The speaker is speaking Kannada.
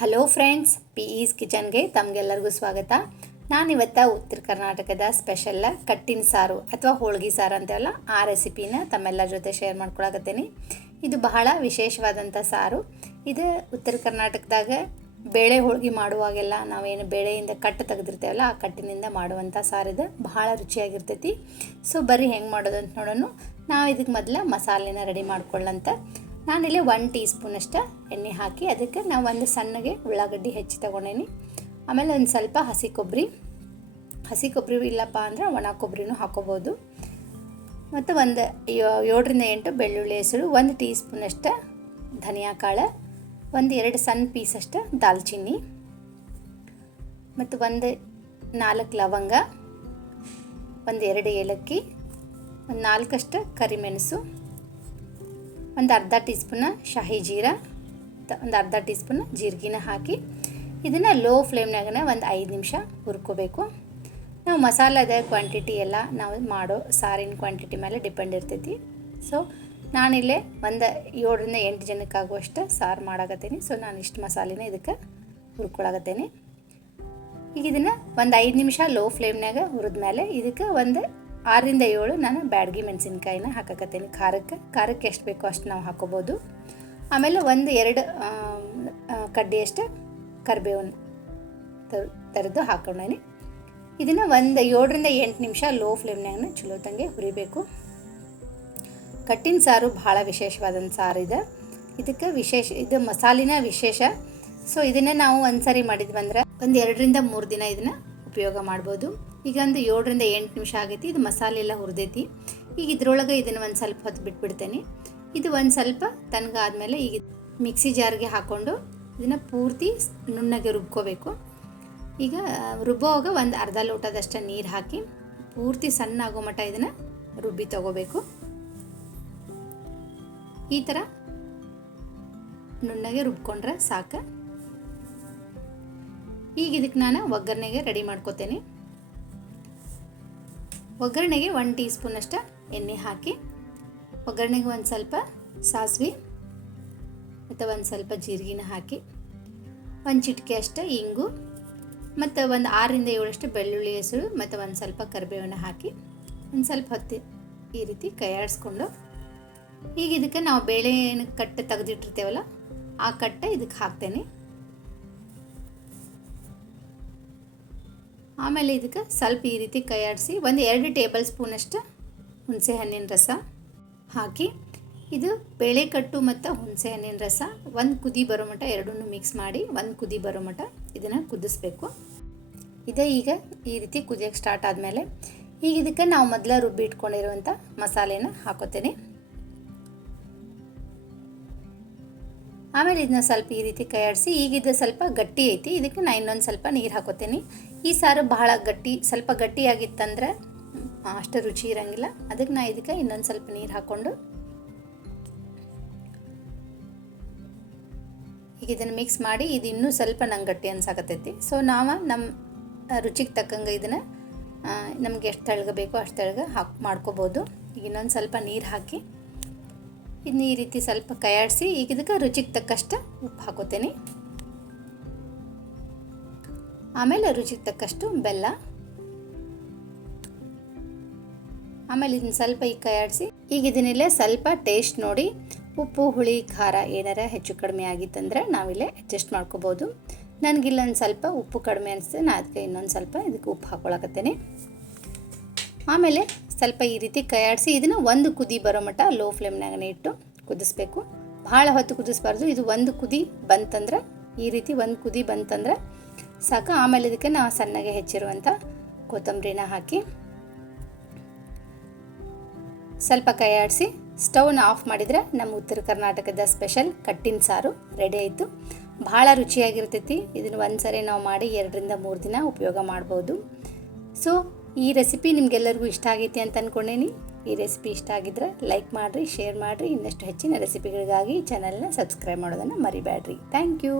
ಹಲೋ ಫ್ರೆಂಡ್ಸ್ ಪಿ ಇಸ್ ಕಿಚನ್ಗೆ ತಮಗೆಲ್ಲರಿಗೂ ಸ್ವಾಗತ. ನಾನಿವತ್ತ ಉತ್ತರ ಕರ್ನಾಟಕದ ಸ್ಪೆಷಲ್ಲ ಕಟ್ಟಿನ ಸಾರು ಅಥವಾ ಹೋಳ್ಗೆ ಸಾರು ಅಂತೇವಲ್ಲ, ಆ ರೆಸಿಪಿನ ತಮ್ಮೆಲ್ಲರ ಜೊತೆ ಶೇರ್ ಮಾಡ್ಕೊಳಕತ್ತೀನಿ. ಇದು ಬಹಳ ವಿಶೇಷವಾದಂಥ ಸಾರು. ಇದು ಉತ್ತರ ಕರ್ನಾಟಕದಾಗ ಬೇಳೆ ಹೋಳ್ಗೆ ಮಾಡುವಾಗೆಲ್ಲ ನಾವೇನು ಬೇಳೆಯಿಂದ ಕಟ್ಟು ತೆಗೆದಿರ್ತೇವಲ್ಲ, ಆ ಕಟ್ಟಿನಿಂದ ಮಾಡುವಂಥ ಇದು. ಬಹಳ ರುಚಿಯಾಗಿರ್ತೈತಿ. ಸೊ ಬರ್ರಿ ಹೆಂಗೆ ಮಾಡೋದು ಅಂತ ನೋಡೋಣ. ನಾವು ಇದಕ್ಕೆ ಮೊದಲ ಮಸಾಲೆನ ರೆಡಿ ಮಾಡ್ಕೊಳ್ಳಂತ. ನಾನಿಲ್ಲಿ ಒನ್ ಟೀ ಸ್ಪೂನಷ್ಟು ಎಣ್ಣೆ ಹಾಕಿ ಅದಕ್ಕೆ ನಾವು ಒಂದು ಸಣ್ಣಗೆ ಉಳ್ಳಾಗಡ್ಡಿ ಹೆಚ್ಚಿ ತೊಗೊಂಡೇನಿ. ಆಮೇಲೆ ಒಂದು ಸ್ವಲ್ಪ ಹಸಿ ಕೊಬ್ಬರಿ ಹಸಿ ಕೊಬ್ಬರಿ ಇಲ್ಲಪ್ಪ ಅಂದ್ರೆ ಒಣ ಕೊಬ್ಬರಿನೂ ಹಾಕೋಬೋದು. ಮತ್ತು ಒಂದು ಏಳರಿಂದ ಎಂಟು ಬೆಳ್ಳುಳ್ಳಿ ಹೆಸರು, ಒಂದು ಟೀ ಸ್ಪೂನಷ್ಟು ಧನಿಯಾ ಕಾಳು, ಒಂದು ಎರಡು ಸಣ್ಣ ಪೀಸಷ್ಟು ದಾಲ್ಚಿನ್ನಿ, ಮತ್ತು ಒಂದು ನಾಲ್ಕು ಲವಂಗ, ಒಂದು ಎರಡು ಏಲಕ್ಕಿ, ಒಂದು ನಾಲ್ಕಷ್ಟು ಕರಿಮೆಣಸು ಒಂದು ಅರ್ಧ ಟೀ ಸ್ಪೂನ ಶಾಹಿ ಜೀರಾ ಒಂದು ಅರ್ಧ ಟೀ ಸ್ಪೂನ್ ಜೀರಿಗೆನ ಹಾಕಿ ಇದನ್ನು ಲೋ ಫ್ಲೇಮ್ನಾಗನೇ ಒಂದು ಐದು ನಿಮಿಷ ಹುರ್ಕೋಬೇಕು. ನಾವು ಮಸಾಲದ ಕ್ವಾಂಟಿಟಿ ಎಲ್ಲ ನಾವು ಮಾಡೋ ಸಾರಿನ ಕ್ವಾಂಟಿಟಿ ಮೇಲೆ ಡಿಪೆಂಡ್ ಇರ್ತೈತಿ. ಸೊ ನಾನಿಲ್ಲೇ ಒಂದು ಏಳರಿಂದ ಎಂಟು ಜನಕ್ಕಾಗುವಷ್ಟು ಸಾರು ಮಾಡಾಕತ್ತೀನಿ. ಸೊ ನಾನು ಇಷ್ಟು ಮಸಾಲೆನ ಇದಕ್ಕೆ ಹುರ್ಕೊಳಕತ್ತೀನಿ. ಈಗ ಇದನ್ನು ಒಂದು ಐದು ನಿಮಿಷ ಲೋ ಫ್ಲೇಮ್ನಾಗ ಹುರಿದ್ಮೇಲೆ ಇದಕ್ಕೆ ಒಂದು ಆರರಿಂದ ಏಳು ನಾನು ಬ್ಯಾಡ್ಗಿ ಮೆಣಸಿನ್ಕಾಯಿನ ಹಾಕಕತ್ತೇನೆ. ಖಾರಕ್ಕೆ ಖಾರಕ್ಕೆ ಎಷ್ಟು ಬೇಕೋ ಅಷ್ಟು ನಾವು ಹಾಕೋಬೋದು. ಆಮೇಲೆ ಒಂದು ಎರಡು ಕಡ್ಡಿಯಷ್ಟು ಕರಿಬೇವನ್ನ ತೆರೆದು ಹಾಕೊಂಡೇನಿ ಇದನ್ನು ಒಂದು ಏಳರಿಂದ ಎಂಟು ನಿಮಿಷ ಲೋ ಫ್ಲೇಮ್ನಾಗ ಚಲೋ ತಂಗೆ ಹುರಿಬೇಕು. ಕಟ್ಟಿನ ಸಾರು ಭಾಳ ವಿಶೇಷವಾದಂಥ ಸಾರು ಇದೆ. ಇದಕ್ಕೆ ವಿಶೇಷ, ಇದು ಮಸಾಲಿನ ವಿಶೇಷ. ಸೊ ಇದನ್ನು ನಾವು ಒಂದು ಸಾರಿ ಮಾಡಿದ್ವಿ ಅಂದ್ರೆ ಒಂದು ಎರಡರಿಂದ ಮೂರು ದಿನ ಇದನ್ನು ಉಪಯೋಗ ಮಾಡ್ಬೋದು. ಈಗ ಒಂದು ಏಳರಿಂದ ಎಂಟು ನಿಮಿಷ ಆಗೈತಿ. ಇದು ಮಸಾಲೆ ಎಲ್ಲ ಹುರಿದೈತಿ. ಈಗ ಇದ್ರೊಳಗೆ ಇದನ್ನು ಒಂದು ಸ್ವಲ್ಪ ಹೊತ್ತು ಬಿಟ್ಬಿಡ್ತೇನೆ. ಇದು ಒಂದು ಸ್ವಲ್ಪ ತನಗಾದ್ಮೇಲೆ ಈಗ ಮಿಕ್ಸಿ ಜಾರ್ಗೆ ಹಾಕ್ಕೊಂಡು ಇದನ್ನು ಪೂರ್ತಿ ನುಣ್ಣಗೆ ರುಬ್ಕೋಬೇಕು. ಈಗ ರುಬ್ಬೋವಾಗ ಒಂದು ಅರ್ಧ ಲೋಟದಷ್ಟು ನೀರು ಹಾಕಿ ಪೂರ್ತಿ ಸಣ್ಣ ಆಗೋ ಮಟ್ಟ ಇದನ್ನು ರುಬ್ಬಿ ತಗೋಬೇಕು. ಈ ಥರ ನುಣ್ಣಗೆ ರುಬ್ಕೊಂಡ್ರೆ ಸಾಕು. ಈಗ ಇದಕ್ಕೆ ನಾನು ಒಗ್ಗರಣೆಗೆ ರೆಡಿ ಮಾಡ್ಕೋತೇನೆ. ಒಗ್ಗರಣೆಗೆ ಒನ್ ಟೀ ಸ್ಪೂನಷ್ಟು ಎಣ್ಣೆ ಹಾಕಿ, ಒಗ್ಗರಣೆಗೆ ಒಂದು ಸ್ವಲ್ಪ ಸಾಸಿವೆ ಮತ್ತು ಒಂದು ಸ್ವಲ್ಪ ಜೀರಿಗೆನ ಹಾಕಿ, ಒಂದು ಚಿಟಿಕೆ ಅಷ್ಟು ಇಂಗು ಮತ್ತು ಒಂದು ಆರರಿಂದ ಏಳಷ್ಟು ಬೆಳ್ಳುಳ್ಳಿ ಹೆಸರು ಮತ್ತು ಒಂದು ಸ್ವಲ್ಪ ಕರಿಬೇವನ್ನ ಹಾಕಿ, ಒಂದು ಸ್ವಲ್ಪ ಹೊತ್ತಿ ಈ ರೀತಿ ಕೈಯಾಡಿಸ್ಕೊಂಡು, ಈಗ ಇದಕ್ಕೆ ನಾವು ಬೇಳೆ ಏನು ಕಟ್ಟೆ ತೆಗೆದಿಟ್ಟಿರ್ತೇವಲ್ಲ, ಆ ಕಟ್ಟೆ ಇದಕ್ಕೆ ಹಾಕ್ತೇನೆ. ಆಮೇಲೆ ಇದಕ್ಕೆ ಸ್ವಲ್ಪ ಈ ರೀತಿ ಕೈಯಾಡಿಸಿ ಒಂದು ಎರಡು ಟೇಬಲ್ ಸ್ಪೂನಷ್ಟು ಹುಣಸೆ ಹಣ್ಣಿನ ರಸ ಹಾಕಿ, ಇದು ಬೇಳೆಕಟ್ಟು ಮತ್ತು ಹುಣಸೆ ಹಣ್ಣಿನ ರಸ, ಒಂದು ಕುದಿ ಬರೋ ಮಟ್ಟ ಎರಡನ್ನೂ ಮಿಕ್ಸ್ ಮಾಡಿ ಒಂದು ಕುದಿ ಬರೋ ಮಟ್ಟ ಇದನ್ನು ಕುದಿಸ್ಬೇಕು. ಇದೇ ಈಗ ಈ ರೀತಿ ಕುದಿಯೋಕ್ಕೆ ಸ್ಟಾರ್ಟ್ ಆದಮೇಲೆ ಈಗ ಇದಕ್ಕೆ ನಾವು ಮೊದಲ ರುಬ್ಬಿ ಇಟ್ಕೊಂಡಿರುವಂಥ ಮಸಾಲೆನ ಹಾಕೋತೇನೆ. ಆಮೇಲೆ ಇದನ್ನ ಸ್ವಲ್ಪ ಈ ರೀತಿ ಕೈಯಾಡಿಸಿ ಈಗ ಇದು ಸ್ವಲ್ಪ ಗಟ್ಟಿ ಐತಿ, ಇದಕ್ಕೆ ನಾನು ಇನ್ನೊಂದು ಸ್ವಲ್ಪ ನೀರು ಹಾಕೋತೀನಿ. ಈ ಸಾರು ಬಹಳ ಗಟ್ಟಿ, ಸ್ವಲ್ಪ ಗಟ್ಟಿಯಾಗಿತ್ತಂದ್ರೆ ಅಷ್ಟು ರುಚಿ ಇರಂಗಿಲ್ಲ. ಅದಕ್ಕೆ ನಾ ಇದಕ್ಕೆ ಇನ್ನೊಂದು ಸ್ವಲ್ಪ ನೀರು ಹಾಕ್ಕೊಂಡು ಈಗ ಇದನ್ನು ಮಿಕ್ಸ್ ಮಾಡಿ, ಇದು ಇನ್ನೂ ಸ್ವಲ್ಪ ನಂಗೆ ಗಟ್ಟಿ ಅನ್ಸಾಕತ್ತೈತಿ. ಸೊ ನಾವು ನಮ್ಮ ರುಚಿಗೆ ತಕ್ಕಂಗೆ ಇದನ್ನು ನಮ್ಗೆ ಎಷ್ಟು ತೆಳ್ಗೆ ಬೇಕೋ ಅಷ್ಟು ತೆಳ್ಗೆ ಹಾಕಿ, ಮಾಡ್ಕೋಬೋದು. ಈಗ ಇನ್ನೊಂದು ಸ್ವಲ್ಪ ನೀರು ಹಾಕಿ ಇದನ್ನ ಈ ರೀತಿ ಸ್ವಲ್ಪ ಕೈಯಾಡಿಸಿ, ಈಗ ಇದಕ್ಕೆ ರುಚಿಗೆ ತಕ್ಕಷ್ಟು ಉಪ್ಪು ಹಾಕೋತೇನೆ. ಆಮೇಲೆ ರುಚಿಗೆ ತಕ್ಕಷ್ಟು ಬೆಲ್ಲ. ಆಮೇಲೆ ಇದನ್ನ ಸ್ವಲ್ಪ ಈಗ ಕೈಯಾಡಿಸಿ ಈಗ ಇದನ್ನೆಲ್ಲ ಸ್ವಲ್ಪ ಟೇಸ್ಟ್ ನೋಡಿ, ಉಪ್ಪು, ಹುಳಿ, ಖಾರ ಏನಾರ ಹೆಚ್ಚು ಕಡಿಮೆ ಆಗಿತ್ತಂದ್ರೆ ನಾವಿಲ್ಲೇ ಅಡ್ಜಸ್ಟ್ ಮಾಡ್ಕೋಬೋದು. ನನಗಿಲ್ಲ ಒಂದು ಸ್ವಲ್ಪ ಉಪ್ಪು ಕಡಿಮೆ ಅನಿಸ್ತದೆ ನಾನು ಅದಕ್ಕೆ ಇನ್ನೊಂದು ಸ್ವಲ್ಪ ಇದಕ್ಕೆ ಉಪ್ಪು ಹಾಕೊಳಕತ್ತೇನೆ. ಆಮೇಲೆ ಸ್ವಲ್ಪ ಈ ರೀತಿ ಕೈಯಾಡಿಸಿ ಇದನ್ನು ಒಂದು ಕುದಿ ಬರೋ ಮಟ್ಟ ಲೋ ಫ್ಲೇಮ್ನಾಗನೇ ಇಟ್ಟು ಕುದಿಸ್ಬೇಕು. ಭಾಳ ಹೊತ್ತು ಕುದಿಸ್ಬಾರ್ದು, ಇದು ಒಂದು ಕುದಿ ಬಂತಂದ್ರೆ, ಈ ರೀತಿ ಒಂದು ಕುದಿ ಬಂತಂದ್ರೆ ಸಾಕು. ಆಮೇಲೆ ಇದಕ್ಕೆ ನಾವು ಸಣ್ಣಗೆ ಹೆಚ್ಚಿರುವಂಥ ಕೊತ್ತಂಬರಿನ ಹಾಕಿ ಸ್ವಲ್ಪ ಕೈಯಾಡಿಸಿ ಸ್ಟವ್ನ ಆಫ್ ಮಾಡಿದರೆ ನಮ್ಮ ಉತ್ತರ ಕರ್ನಾಟಕದ ಸ್ಪೆಷಲ್ ಕಟ್ಟಿನ ಸಾರು ರೆಡಿ ಆಯಿತು. ಭಾಳ ರುಚಿಯಾಗಿರ್ತೈತಿ. ಇದನ್ನು ಒಂದು ಸರಿ ನಾವು ಮಾಡಿ ಎರಡರಿಂದ ಮೂರು ದಿನ ಉಪಯೋಗ ಮಾಡ್ಬೋದು. ಸೊ ಈ ರೆಸಿಪಿ ನಿಮಗೆಲ್ಲರಿಗೂ ಇಷ್ಟ ಆಗೈತಿ ಅಂತ ಅಂದ್ಕೊಂಡೇನಿ ಈ ರೆಸಿಪಿ ಇಷ್ಟ ಆಗಿದ್ರೆ ಲೈಕ್ ಮಾಡಿರಿ ಶೇರ್ ಮಾಡಿರಿ. ಇನ್ನಷ್ಟು ಹೆಚ್ಚಿನ ರೆಸಿಪಿಗಳಿಗಾಗಿ ಚಾನಲ್ನ ಸಬ್ಸ್ಕ್ರೈಬ್ ಮಾಡೋದನ್ನು ಮರಿಬೇಡ್ರಿ ಥ್ಯಾಂಕ್ ಯು